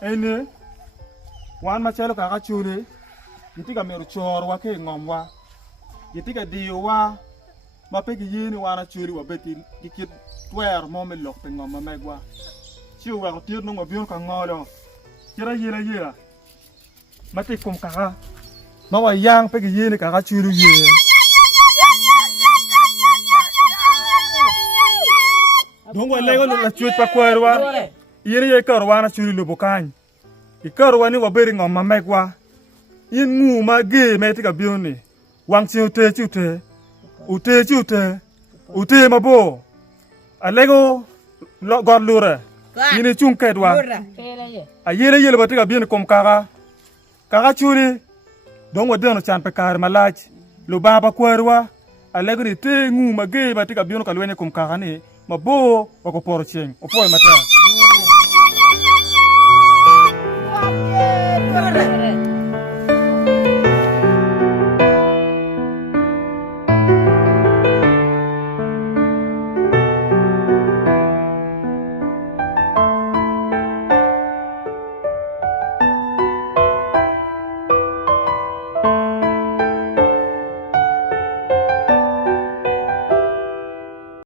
ene wan machalo kaka chule gitika meru chor wa ke ngomwa gitika diyo wa mapegi yini wana chuli wa beti dikit twer mome lok pe ngomma megwa chiu wa tir no ngobion ka ngolo kira yira mate kum kaka mawa yang pegi yini kaka chulu ye dongo lego la chuit pa kwerwa yiri ye karwana chuli lo bokany ikarwa ni wa beri ngomma megwa yin ngu ma ge metika bioni wang chute ute mabo alego god lura yini chung kedwa ayele yele batika bien kom kaka churi dongo deno chan pe kar malach lo baba kwerwa alego ni te ngu mage batika bien kalwene kom kaka ni mabo wako poro cheng opoy mata